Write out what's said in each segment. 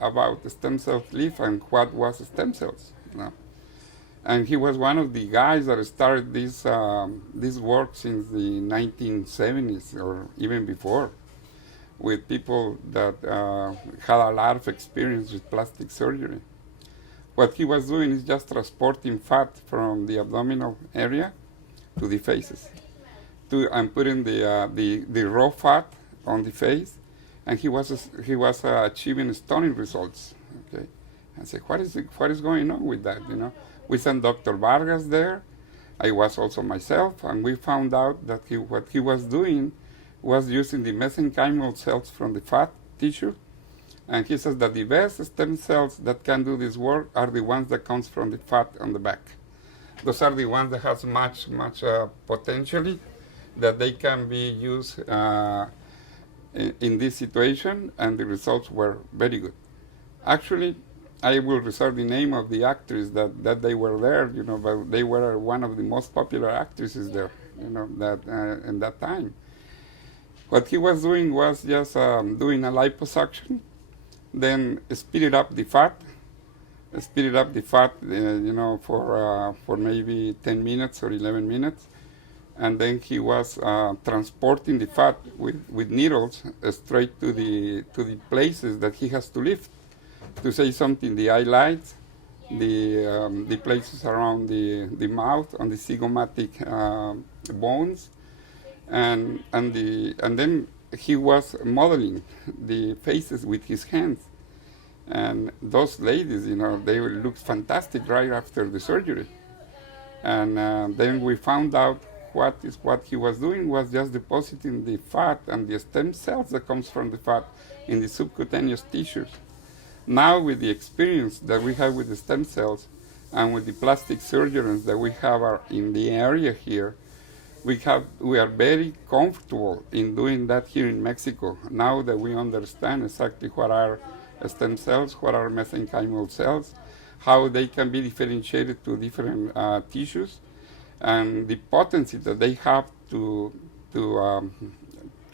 about the stem cell leaf and what was stem cells. And he was one of the guys that started this work since the 1970s or even before, with people that had a lot of experience with plastic surgery. What he was doing is just transporting fat from the abdominal area to the faces, and putting the raw fat on the face, and he was achieving stunning results. Okay, I said, what is going on with that? We sent Dr. Vargas there. I was also myself, and we found out that what he was doing was using the mesenchymal cells from the fat tissue, and he says that the best stem cells that can do this work are the ones that comes from the fat on the back. Those are the ones that has much potentially that they can be used in this situation, and the results were very good. Actually, I will reserve the name of the actress that they were there, but they were one of the most popular actresses there, that in that time. What he was doing was just doing a liposuction, then speeded up the fat, for maybe 10 minutes or 11 minutes, and then he was transporting the fat with needles straight to the places that he has to lift. To say something, the highlights, the places around the mouth, on the zygomatic bones, and then he was modeling the faces with his hands. And those ladies, they looked fantastic right after the surgery. And then we found out what he was doing was just depositing the fat and the stem cells that comes from the fat in the subcutaneous tissues. Now, with the experience that we have with the stem cells and with the plastic surgeons that we have in the area here, we are very comfortable in doing that here in Mexico. Now that we understand exactly what are stem cells, what are mesenchymal cells, how they can be differentiated to different tissues, and the potency that they have to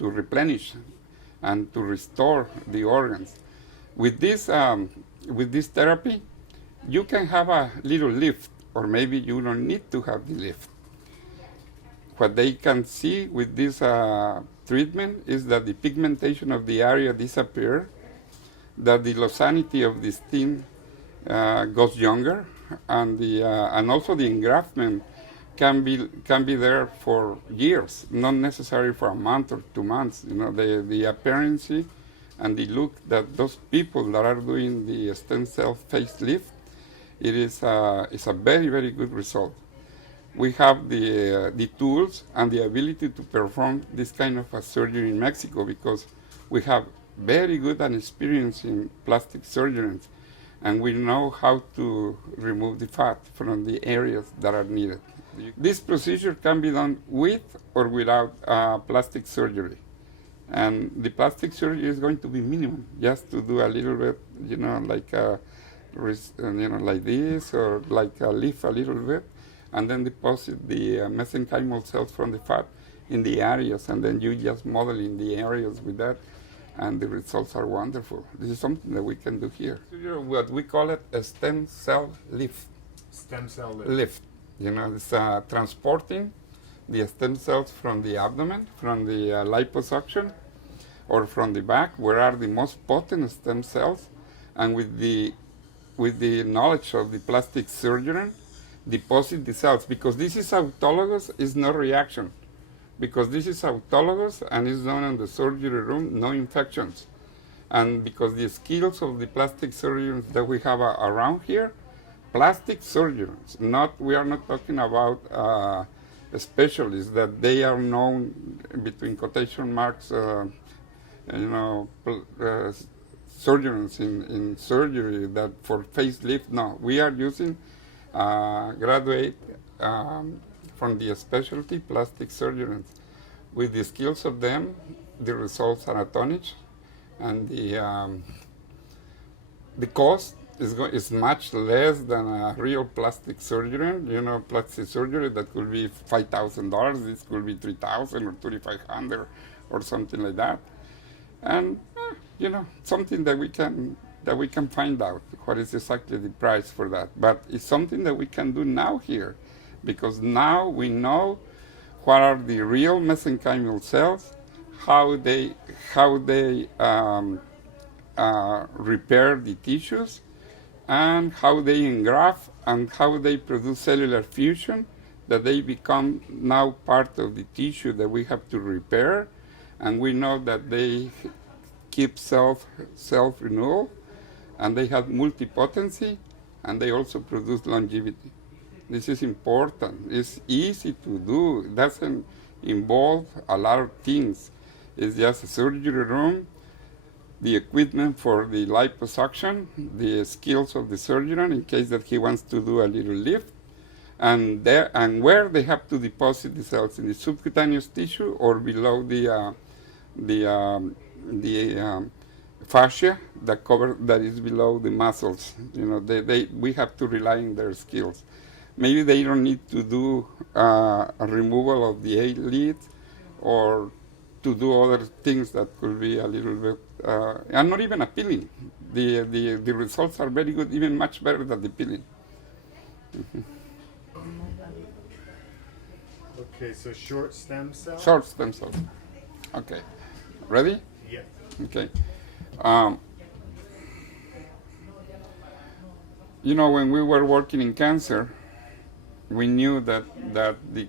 replenish and to restore the organs. With this therapy, you can have a little lift, or maybe you don't need to have the lift. What they can see with this treatment is that the pigmentation of the area disappears, that the lozanity of the skin goes younger, and also the engraftment can be there for years, not necessarily for a month or 2 months. The appearance and the look that those people that are doing the stem cell facelift, it's a very, very good result. We have the tools and the ability to perform this kind of a surgery in Mexico because we have very good and experienced in plastic surgeons, and we know how to remove the fat from the areas that are needed. This procedure can be done with or without plastic surgery. And the plastic surgery is going to be minimum, just to do a little bit, like like this, or like lift a little bit, and then deposit the mesenchymal cells from the fat in the areas, and then you just model in the areas with that, and the results are wonderful. This is something that we can do here. What we call it a stem cell lift. Stem cell lift. It's transporting the stem cells from the abdomen, from the liposuction, or from the back, where are the most potent stem cells, and with the knowledge of the plastic surgeon, deposit the cells. Because this is autologous, it's no reaction. Because this is autologous and is done in the surgery room, no infections. And because the skills of the plastic surgeons that we have around here, plastic surgeons, we are not talking about specialists that they are known, between quotation marks, surgeons in surgery that for facelift. No, we are using graduate from the specialty plastic surgeons. With the skills of them, the results are astonishing, and the cost is much less than a real plastic surgeon. Plastic surgery that could be $5,000. This could be $3,000 or $3,500 or something like that. And something that we can that we can find out what is exactly the price for that. But it's something that we can do now here, because now we know what are the real mesenchymal cells, how they repair the tissues, and how they engraft, and how they produce cellular fusion, that they become now part of the tissue that we have to repair. And we know that they keep self-renewal, and they have multipotency, and they also produce longevity. This is important. It's easy to do. It doesn't involve a lot of things. It's just a surgery room, the equipment for the liposuction, the skills of the surgeon in case that he wants to do a little lift, and where they have to deposit the cells, in the subcutaneous tissue or below the fascia that is below the muscles. You know, we have to rely on their skills. Maybe they don't need to do a removal of the eyelid, or to do other things that could be a little bit, and not even a peeling. The results are very good, even much better than the peeling. Mm-hmm. Okay, so short stem cells? Short stem cells. Okay. Ready? Yeah. Okay. You know, when we were working in cancer, we knew that the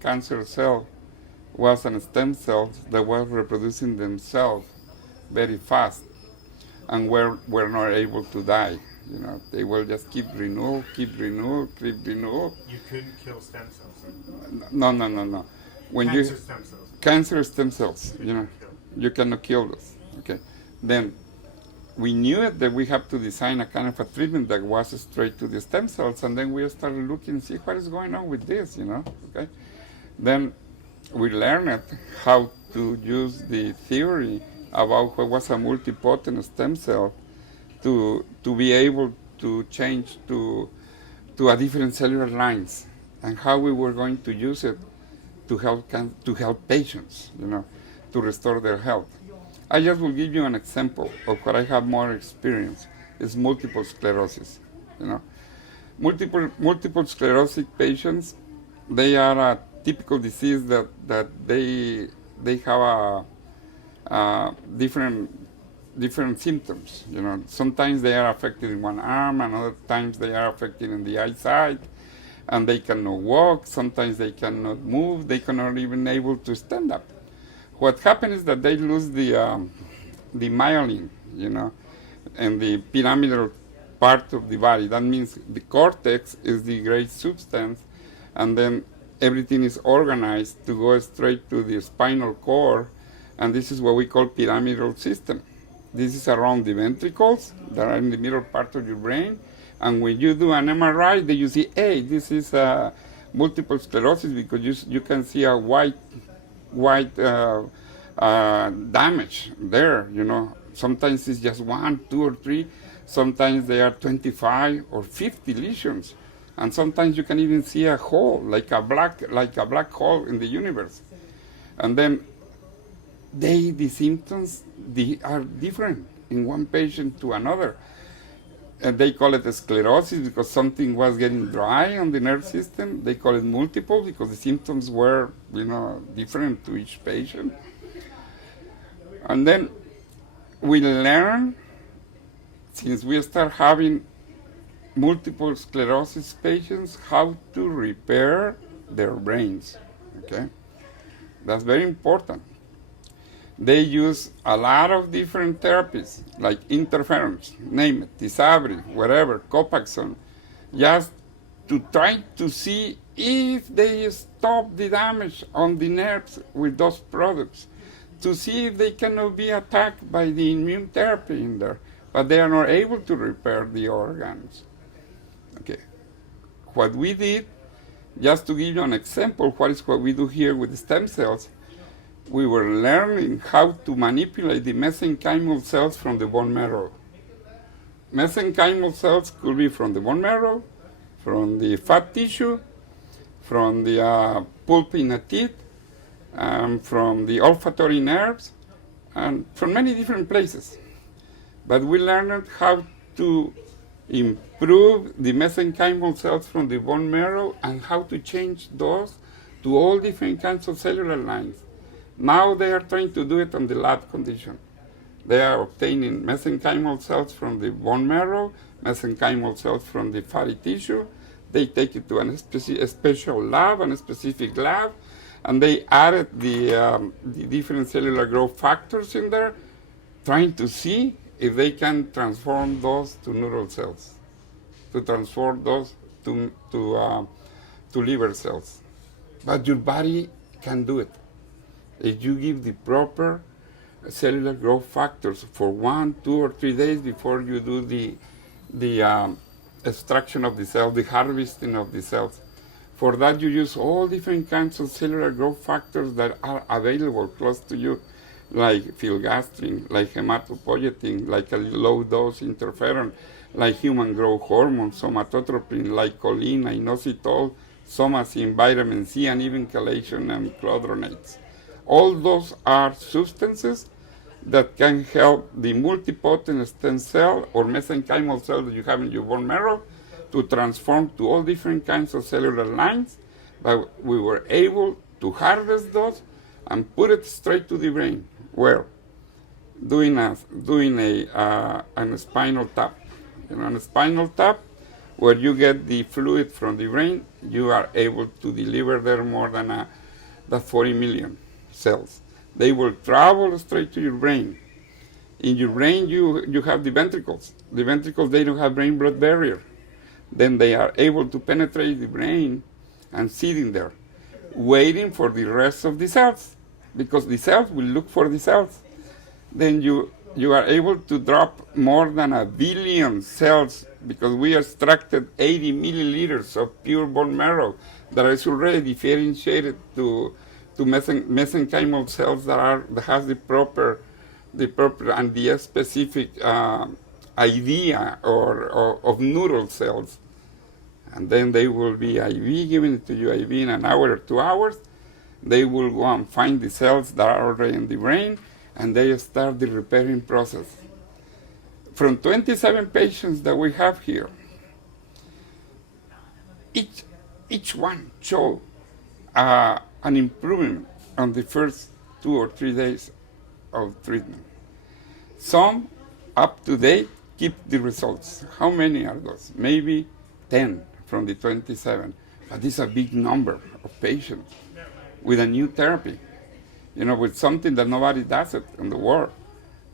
cancer cell was a stem cell that was reproducing themselves very fast, and were not able to die. You know, they will just keep renewal. You couldn't kill stem cells? No. Cancer stem cells? Cancer stem cells, you know, you cannot kill those. Okay. Then we knew that we have to design a kind of a treatment that was straight to the stem cells, and then we started looking, see what is going on with this, you know, okay. Then we learned how to use the theory about what was a multipotent stem cell to be able to change to a different cellular lines, and how we were going to use it to help patients, you know, to restore their health. I just will give you an example of what I have more experience. Is multiple sclerosis. You know, multiple sclerosis patients, they are a typical disease that they have a different symptoms. You know, sometimes they are affected in one arm, and other times they are affected in the eyesight, and they cannot walk. Sometimes they cannot move. They cannot even able to stand up. What happens is that they lose the myelin, you know, and the pyramidal part of the body. That means the cortex is the gray substance, and then everything is organized to go straight to the spinal cord, and this is what we call pyramidal system. This is around the ventricles that are in the middle part of your brain, and when you do an MRI, then you see, hey, this is multiple sclerosis, because you can see a white damage there, you know. Sometimes it's just 1, 2, or 3. Sometimes they are 25 or 50 lesions, and sometimes you can even see a hole, like a black hole in the universe. And then the symptoms are different in one patient to another. And they call it sclerosis because something was getting dry on the nerve system. They call it multiple because the symptoms were, you know, different to each patient. And then we learn, since we start having multiple sclerosis patients, how to repair their brains. Okay, that's very important. They use a lot of different therapies, like interferons, name it, Tisabri, whatever, Copaxone, just to try to see if they stop the damage on the nerves with those products, to see if they cannot be attacked by the immune therapy in there, but they are not able to repair the organs. Okay, what we did, just to give you an example, what we do here with the stem cells, we were learning how to manipulate the mesenchymal cells from the bone marrow. Mesenchymal cells could be from the bone marrow, from the fat tissue, from the pulp in a teeth, from the olfactory nerves, and from many different places. But we learned how to improve the mesenchymal cells from the bone marrow and how to change those to all different kinds of cellular lines. Now they are trying to do it on the lab condition. They are obtaining mesenchymal cells from the bone marrow, mesenchymal cells from the fatty tissue. They take it to a special lab, a specific lab, and they added the different cellular growth factors in there, trying to see if they can transform those to neural cells, to transform those to liver cells. But your body can do it. If you give the proper cellular growth factors for 1, 2, or 3 days before you do the extraction of the cells, the harvesting of the cells. For that, you use all different kinds of cellular growth factors that are available close to you, like filgrastim, like hematopoietin, like a low-dose interferon, like human growth hormone, somatotropin, like choline, inositol, somacin, vitamin C, and even chelation and chlordronates. All those are substances that can help the multipotent stem cell or mesenchymal cell that you have in your bone marrow to transform to all different kinds of cellular lines. But we were able to harvest those and put it straight to the brain. Where? Doing a spinal tap. On a spinal tap, where you get the fluid from the brain, you are able to deliver there more than 40 million cells. They will travel straight to your brain. In your brain, you have the ventricles. The ventricles, they don't have brain-blood barrier. Then they are able to penetrate the brain and sit in there, waiting for the rest of the cells, because the cells will look for the cells. Then you are able to drop more than 1 billion cells, because we extracted 80 milliliters of pure bone marrow that is already differentiated to mesenchymal cells that has the proper and the specific idea of neural cells. And then they will be IV, giving it to you IV in an hour or 2 hours. They will go and find the cells that are already in the brain, and they start the repairing process. From 27 patients that we have here, each one showed an improvement on the first 2 or 3 days of treatment. Some, up to date, keep the results. How many are those? Maybe 10 from the 27. But this is a big number of patients with a new therapy, with something that nobody does it in the world.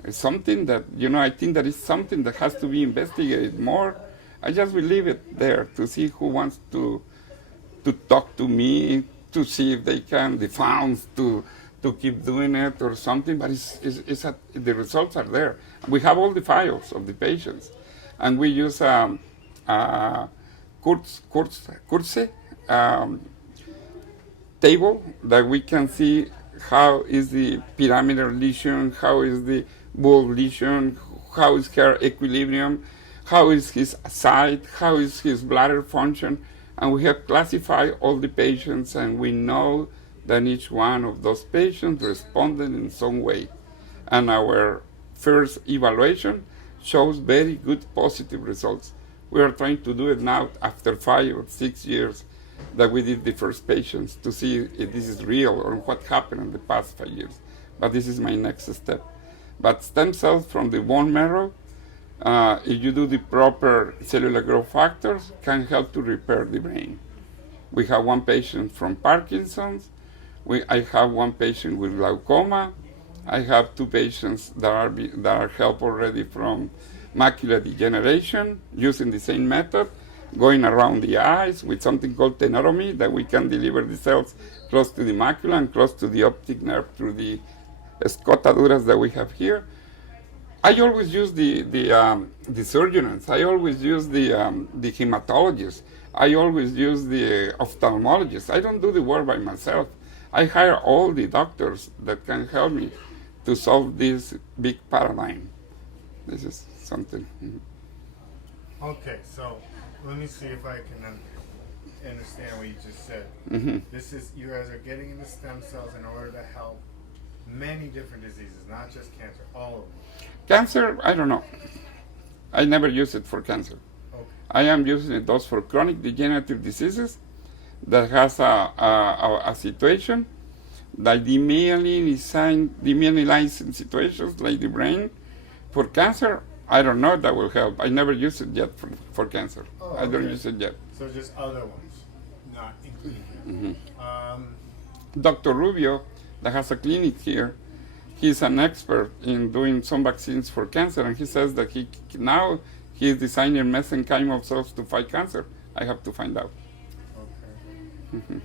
It's something that, I think that is something that has to be investigated more. I just will leave it there to see who wants to talk to me, to see if they can, the funds to keep doing it or something, but the results are there. We have all the files of the patients, and we use Kurze table that we can see how is the pyramidal lesion, how is the bulb lesion, how is hair equilibrium, how is his sight, how is his bladder function, and we have classified all the patients, and we know that each one of those patients responded in some way. And our first evaluation shows very good positive results. We are trying to do it now after 5 or 6 years that we did the first patients to see if this is real or what happened in the past 5 years. But this is my next step. But stem cells from the bone marrow, if you do the proper cellular growth factors, can help to repair the brain. We have one patient from Parkinson's. I have one patient with glaucoma. I have 2 patients that are helped already from macular degeneration using the same method, going around the eyes with something called tenotomy, that we can deliver the cells close to the macula and close to the optic nerve through the escotaduras that we have here. I always use the surgeons. I always use the hematologists. I always use the ophthalmologists. I don't do the work by myself. I hire all the doctors that can help me to solve this big paradigm. This is something. Okay, so let me see if I can understand what you just said. Mm-hmm. This is, you guys are getting into stem cells in order to help many different diseases, not just cancer, all of them. Cancer, I don't know. I never use it for cancer. Okay. I am using it those for chronic degenerative diseases that has a situation like demyelinizing situations like the brain. For cancer, I don't know if that will help. I never used it yet for cancer. Oh, I don't okay. use it yet. So just other ones, not including here. Dr. Rubio, that has a clinic here, he's an expert in doing some vaccines for cancer, and he says that now he's designing mesenchymal cells to fight cancer. I have to find out. Okay.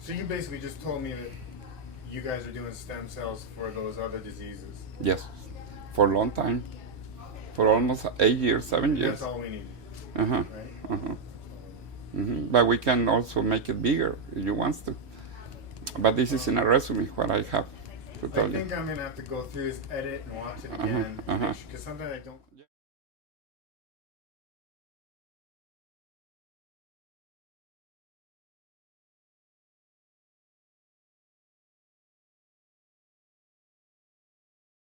So you basically just told me that you guys are doing stem cells for those other diseases. Yes, for a long time, for almost 8 years, 7 years. That's all we need, Uh-huh. right? Uh-huh. But we can also make it bigger if you want to. But this is in a resume what I have to tell I you. think I'm gonna have to go through this, edit, and watch it again, Uh-huh. because sometimes I don't.